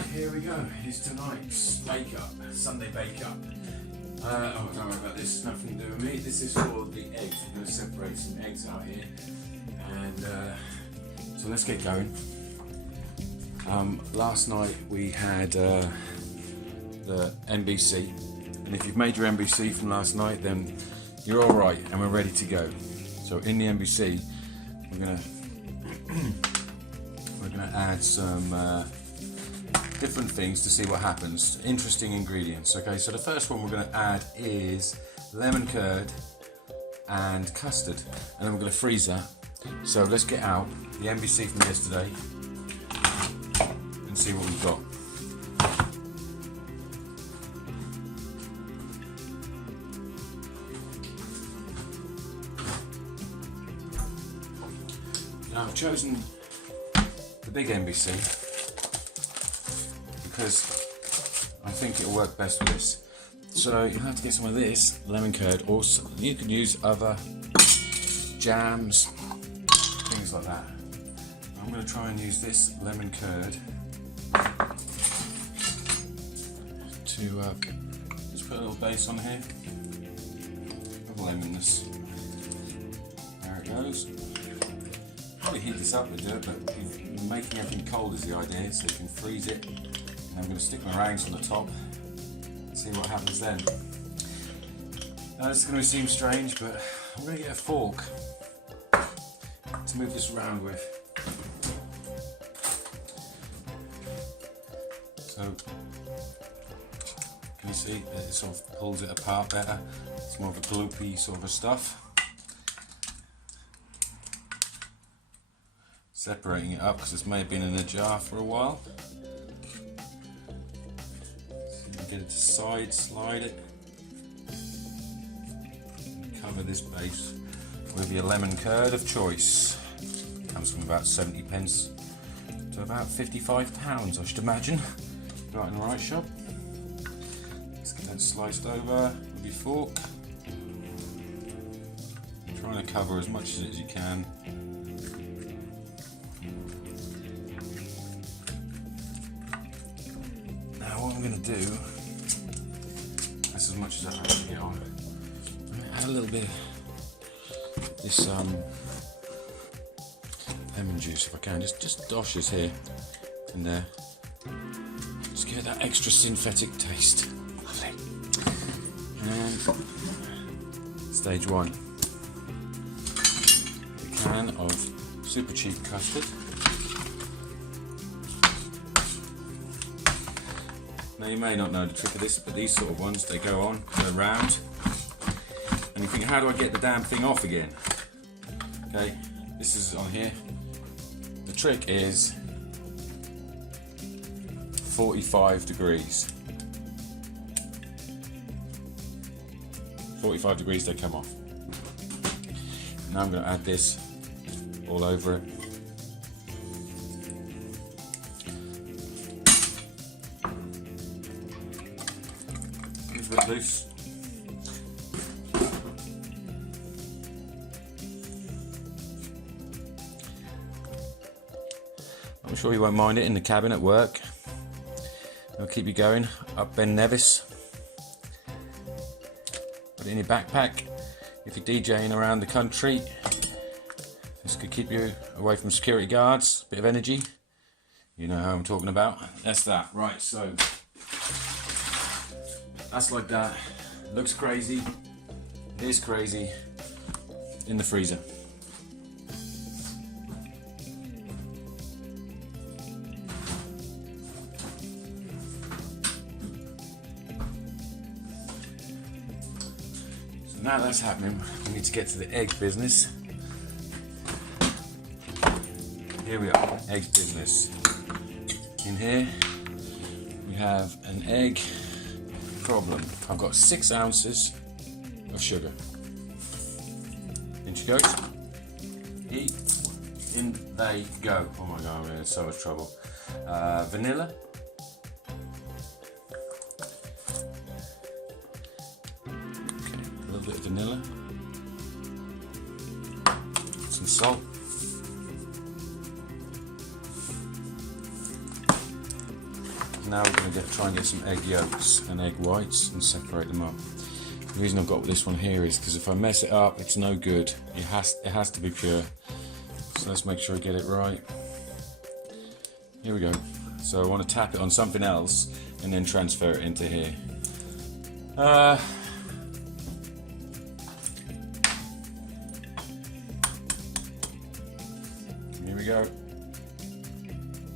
Right, here we go. Here's tonight's bake up, Sunday bake up. Oh, don't worry about this, nothing to do with me. This is for the eggs. We're going to separate some eggs out here. And so let's get going. Last night we had the NBC. And if you've made your NBC from last night, then you're all right and we're ready to go. So in the NBC, we're gonna add some different things to see what happens. Interesting ingredients. Okay, so the first one we're going to add is lemon curd and custard, and then we're going to freeze that. So let's get out the NBC from yesterday and see what we've got. Now I've chosen the big NBC because I think it'll work best with this. So you'll have to get some of this lemon curd, or you can use other jams, things like that. I'm going to try and use this lemon curd to just put a little base on here of lemonness. There it goes. Probably heat this up a bit, but making everything cold is the idea, so you can freeze it. And I'm going to stick my meringues on the top and see what happens then. Now this is going to seem strange, but I'm going to get a fork to move this around with. So, can you see it sort of pulls it apart better? It's more of a gloopy sort of a stuff. Separating it up because this may have been in a jar for a while. So get it to slide it. And cover this base with your lemon curd of choice. Comes from about 70 pence to about £55, I should imagine. Right in the right shop. Let's get that sliced over with your fork. Trying to cover as much as you can. What I'm going to do, that's as much as I can get on. I'm going to add a little bit of this lemon juice if I can, just doshes here and there. Just give it that extra synthetic taste. Lovely. And stage one, a can of super cheap custard. Now you may not know the trick of this, but these sort of ones, they go on, they're round, and you think, how do I get the damn thing off again? Okay, this is on here. The trick is 45 degrees. 45 degrees they come off. Now I'm going to add this all over it. A bit loose. I'm sure you won't mind it in the cabin at work. It'll keep you going up Ben Nevis. Put it in your backpack if you're DJing around the country. This could keep you away from security guards. Bit of energy. You know how I'm talking about. That's that. Right, so that's like that. Looks crazy. It is crazy. In the freezer. So now that's happening, we need to get to the egg business. Here we are, egg business. In here we have an egg problem. I've got 6 ounces of sugar. In she goes. In they go. Oh my god, I'm in so much trouble. Vanilla. Okay, a little bit of vanilla. Some salt. now we're going to try and get some egg yolks and egg whites and separate them up. The reason I've got this one here is because if I mess it up, it's no good. It has to be pure. So let's make sure I get it right. Here we go. So I want to tap it on something else and then transfer it into here. Here we go.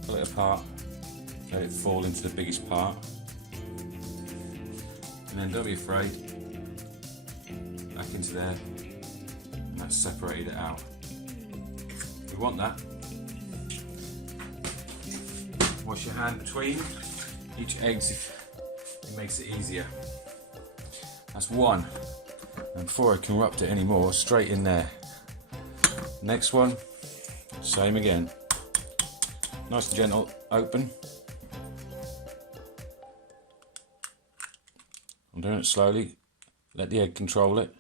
Pull it apart. Let it fall into the biggest part. And then don't be afraid. Back into there. And that's separated it out. We want that. Wash your hand between each egg, it makes it easier. That's one. And before I can corrupt it anymore, straight in there. Next one, same again. Nice and gentle, open. I'm doing it slowly, let the egg control it.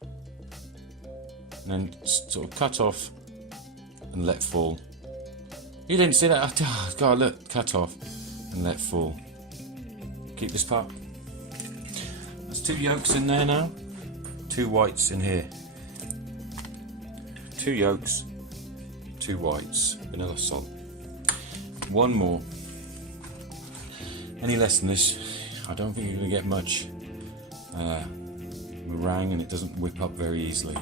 And then sort of cut off and let fall. You didn't see that? Oh, God, look, cut off and let fall. Keep this part. There's 2 yolks in there now, 2 whites in here. 2 yolks, 2 whites, vanilla salt. 1 more. Any less than this, I don't think you're going to get much meringue, and it doesn't whip up very easily.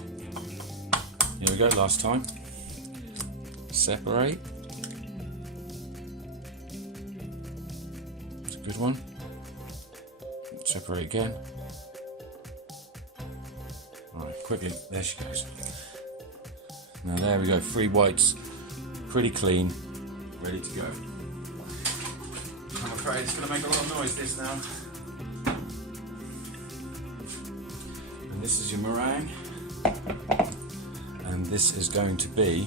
Here we go, last time. Separate. It's a good one. Separate again. Alright, quickly, there she goes. Now there we go, 3 whites, pretty clean, ready to go. I'm afraid it's going to make a lot of noise this now. And this is your meringue. And this is going to be,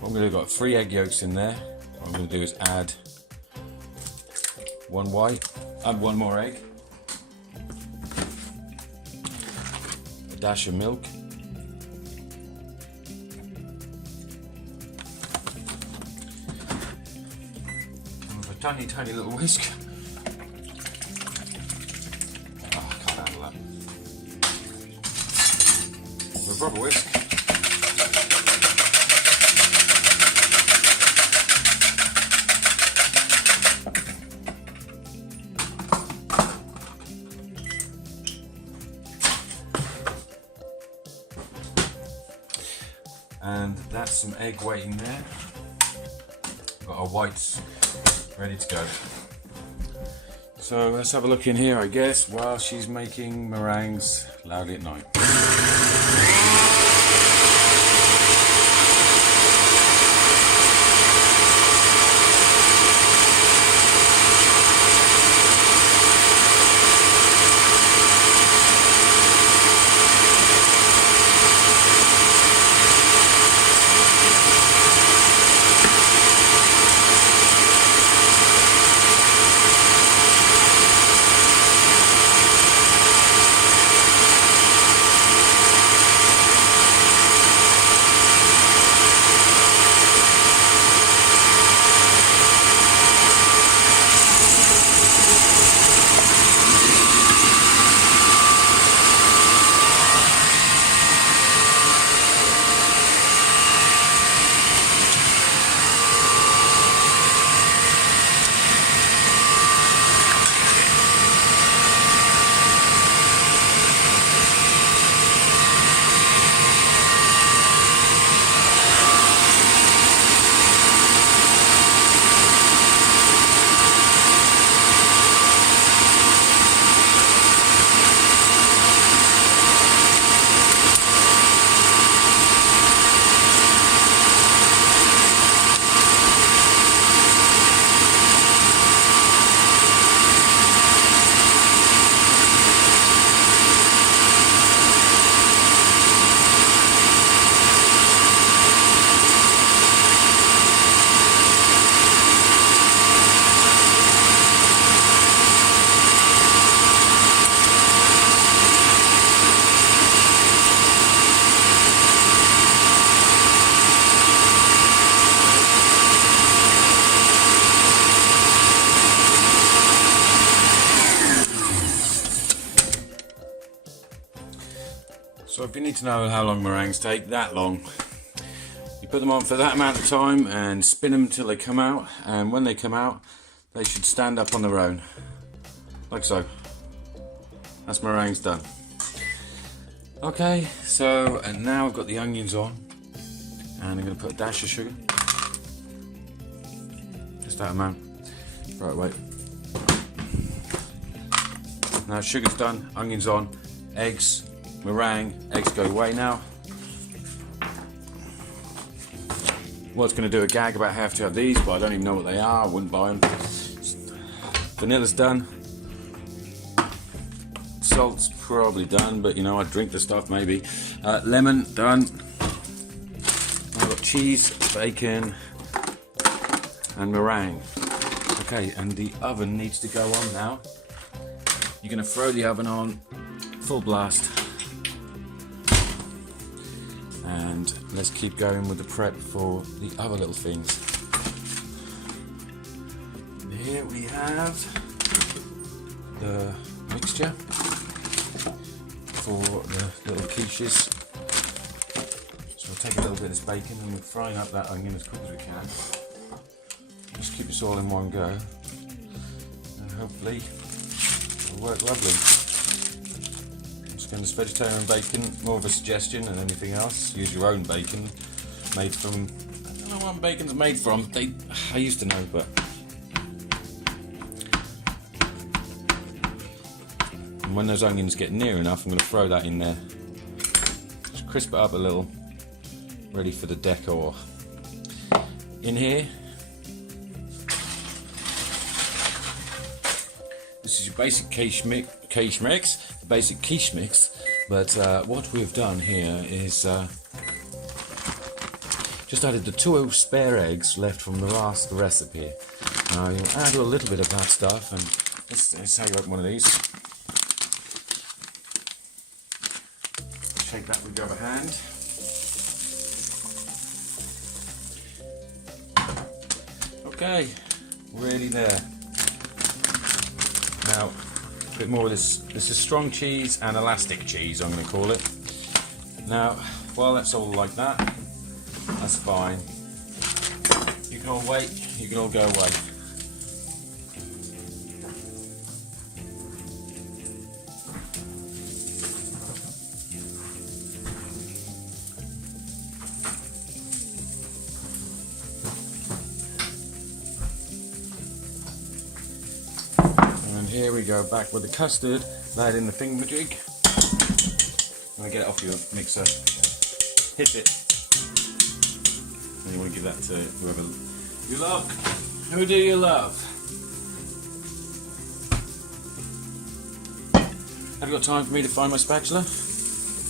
what I'm going to do, got 3 egg yolks in there. What I'm going to do is add 1 white, add 1 more egg, a dash of milk, and with a tiny little whisk. Oh, I can't handle that. With a proper whisk. And that's some egg waiting there. Got our whites ready to go. So let's have a look in here, I guess, while she's making meringues loudly at night. So if you need to know how long meringues take, that long, you put them on for that amount of time and spin them until they come out, and when they come out they should stand up on their own, like so. That's meringues done. Okay, so and now I've got the onions on, and I'm going to put a dash of sugar, just that amount. Right, wait. Now sugar's done, onions on, eggs, meringue, eggs go away now. Was going to do a gag about how to have these, but I don't even know what they are, I wouldn't buy them. Vanilla's done. Salt's probably done, but you know, I'd drink the stuff maybe. Lemon, done. I've got cheese, bacon, and meringue. Okay, and the oven needs to go on now. You're going to throw the oven on full blast. And let's keep going with the prep for the other little things. And here we have the mixture for the little quiches. So we'll take a little bit of this bacon and we're frying up that onion as quick as we can. Just keep this all in one go, and hopefully it'll work lovely. Just going this vegetarian bacon, more of a suggestion than anything else. Use your own bacon, made from, I don't know what bacon's made from. I used to know, but. And when those onions get near enough, I'm going to throw that in there. Just crisp it up a little, ready for the decor. In here, this is your basic quiche mix, but what we've done here is just added the 2 spare eggs left from the last recipe. Now you add a little bit of that stuff, and let's how you open one of these. Shake that with the other hand. Okay, really there. Now, a bit more of this. This is strong cheese and elastic cheese, I'm going to call it. Now, while that's all like that, that's fine. You can all wait, you can all go away. And here we go, back with the custard, lay it in the thingamajig. I'm going to get it off your mixer. Hit it. And you want to give that to whoever you love. Who do you love? Have you got time for me to find my spatula?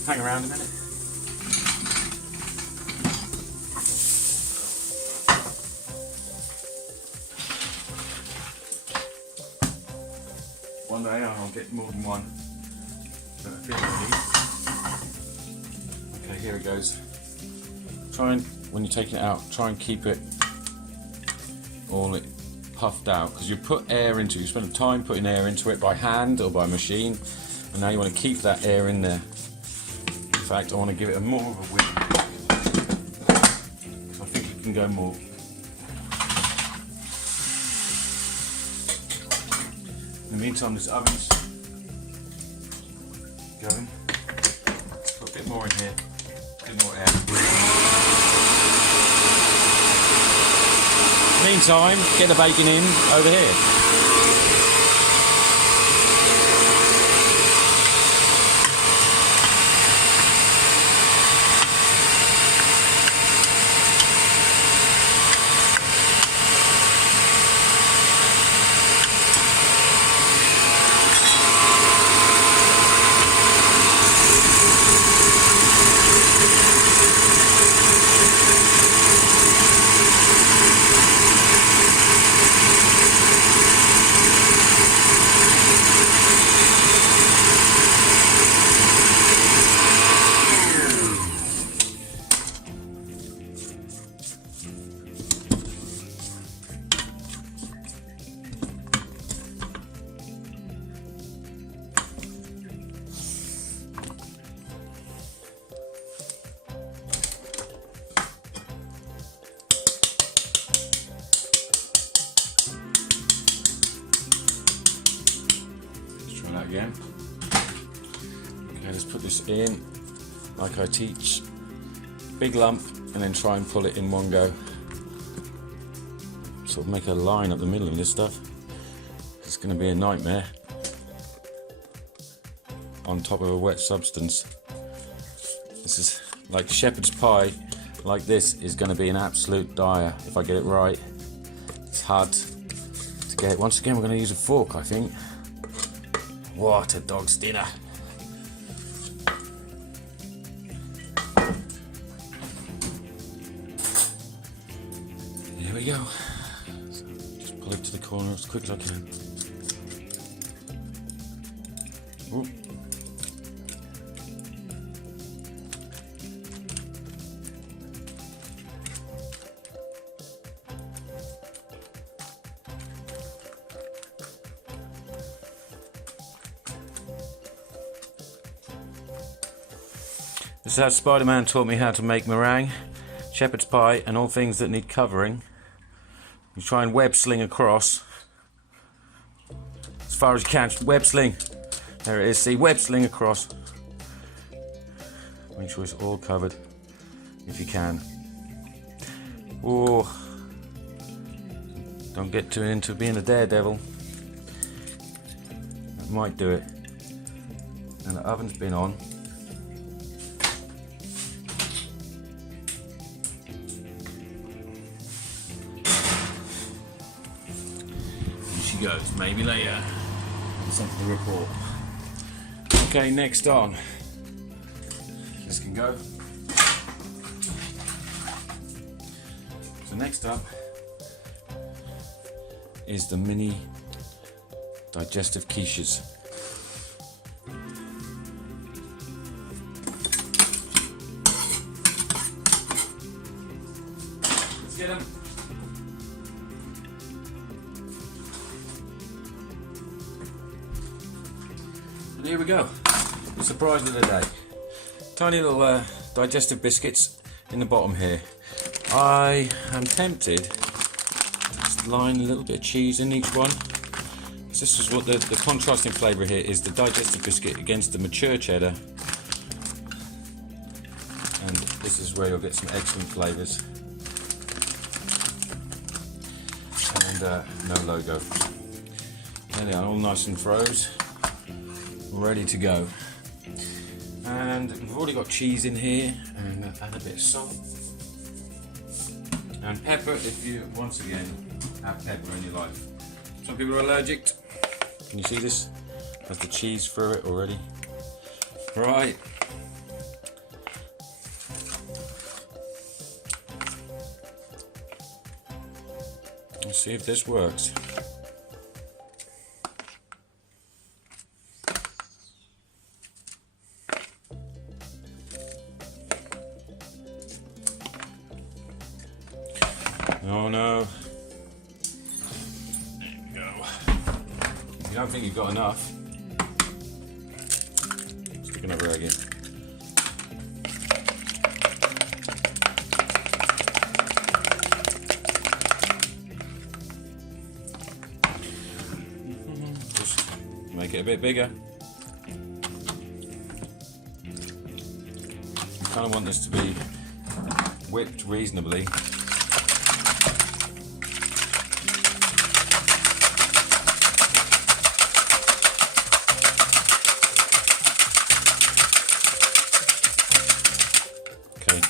Hang around a minute. One day I'll get more than one. But I feel I need. Okay, here it goes. Try and, when you're taking it out, try and keep it all puffed out, because you put air into it, you spend time putting air into it by hand or by machine, and now you want to keep that air in there. In fact, I want to give it more of a wind. I think it can go more. In the meantime, this oven's going. Put a bit more in here, a bit more air. Meantime, get the bacon in over here. in like I teach. Big lump, and then try and pull it in one go. Sort of make a line up the middle of this stuff. It's going to be a nightmare on top of a wet substance. This is like shepherd's pie, like this is going to be an absolute dyer if I get it right. It's hard to get. Once again, we're going to use a fork, I think. What a dog's dinner. There we go. So just pull it to the corner as quick as I can. Ooh. This is how Spider-Man taught me how to make meringue, shepherd's pie, and all things that need covering. You try and web sling across as far as you can. Web sling. There it is. See, web sling across. Make sure it's all covered if you can. Oh, don't get too into being a daredevil. That might do it. And the oven's been on. She goes, maybe later. Something to report. Okay, next on. This can go. So next up is the mini digestive quiches. Let's get them. Here we go, the surprise of the day. Tiny little digestive biscuits in the bottom here. I am tempted to just line a little bit of cheese in each one. This is what the contrasting flavour here is, the digestive biscuit against the mature cheddar. And this is where you'll get some excellent flavours. And no logo. There they are, all nice and froze. Ready to go. And we've already got cheese in here, and add a bit of salt and pepper if you once again have pepper in your life. Some people are allergic. Can you see this? Has the cheese through it already. Right. Let's see if this works. Oh no. There we go. If you don't think you've got enough, stick another egg in. Just make it a bit bigger. You kind of want this to be whipped reasonably.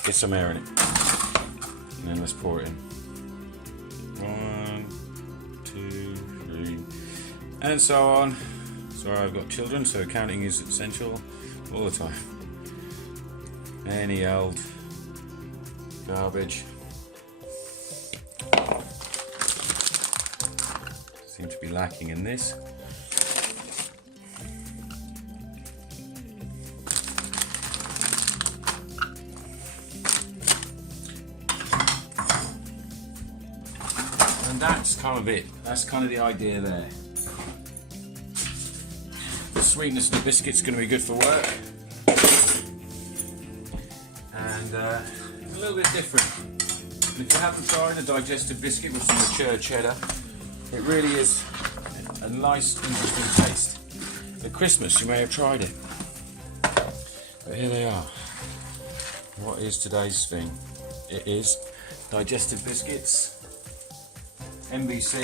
Get some air in it, and then let's pour it in. 1, 2, 3, and so on. Sorry, I've got children, so counting is essential all the time. Any old garbage. Seem to be lacking in this. And that's kind of it. That's kind of the idea there. The sweetness of the biscuit's going to be good for work. And a little bit different. And if you haven't tried a digestive biscuit with some mature cheddar, it really is a nice, interesting taste. At Christmas, you may have tried it. But here they are. What is today's thing? It is digestive biscuits, MBC,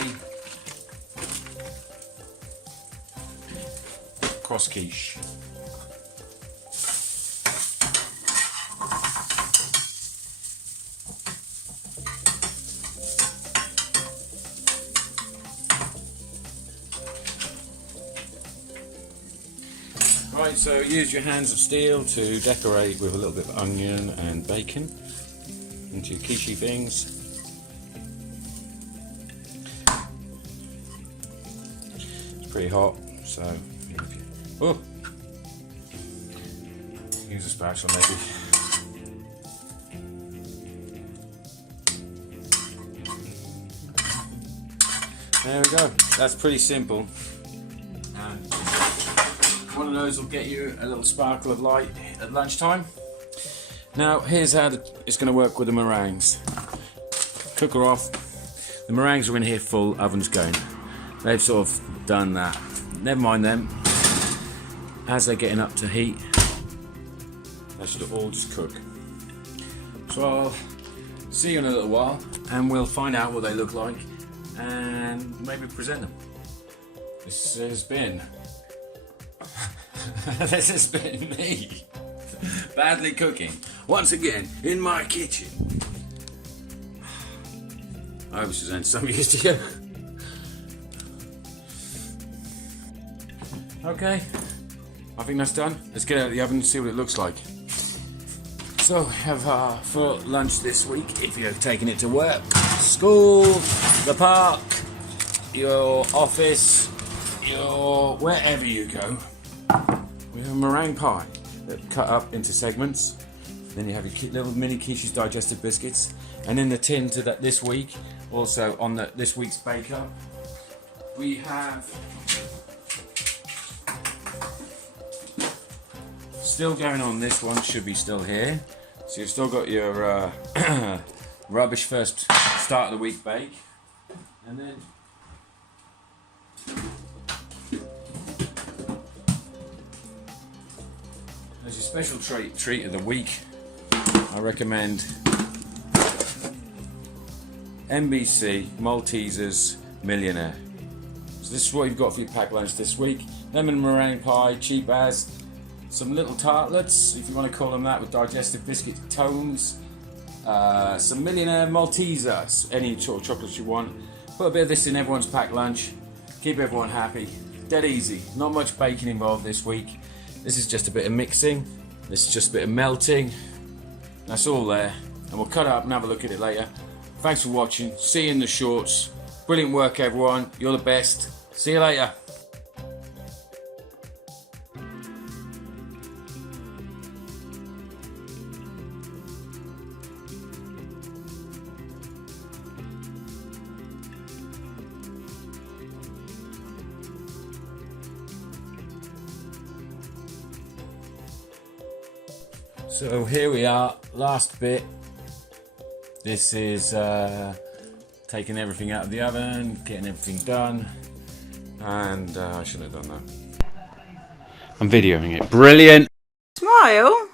cross quiche. Right, so use your hands of steel to decorate with a little bit of onion and bacon into your quiche things. It's pretty hot, so oh, use a spatula maybe. There we go. That's pretty simple. And one of those will get you a little sparkle of light at lunchtime. Now here's how it's going to work with the meringues. Cooker off. The meringues are in here full, oven's going. They've sort of done that. Never mind them. As they're getting up to heat, they should all just cook. So I'll see you in a little while and we'll find out what they look like and maybe present them. This has been this has been me badly cooking once again in my kitchen. I hope this is some use to you. Okay, I think that's done. Let's get it out of the oven and see what it looks like. So have for lunch this week, if you're taking it to work, school, the park, your office, your wherever you go, we have a meringue pie that cut up into segments. Then you have your little mini quiches digestive biscuits, and in the tin to that this week, also on this week's bake up, we have still going on. This one should be still here. So you've still got your rubbish first start of the week bake, and then as your special treat of the week, I recommend MBC Maltesers Millionaire. So this is what you've got for your packed lunch this week. Lemon meringue pie, cheap as. Some little tartlets, if you want to call them that, with digestive biscuit tones. Some Millionaire Maltesers, any sort of chocolates you want. Put a bit of this in everyone's packed lunch. Keep everyone happy. Dead easy. Not much baking involved this week. This is just a bit of mixing. This is just a bit of melting. That's all there. And we'll cut it up and have a look at it later. Thanks for watching. See you in the shorts. Brilliant work, everyone. You're the best. See you later. So here we are, last bit. This is taking everything out of the oven, getting everything done, and I shouldn't have done that. I'm videoing it. Brilliant! Smile!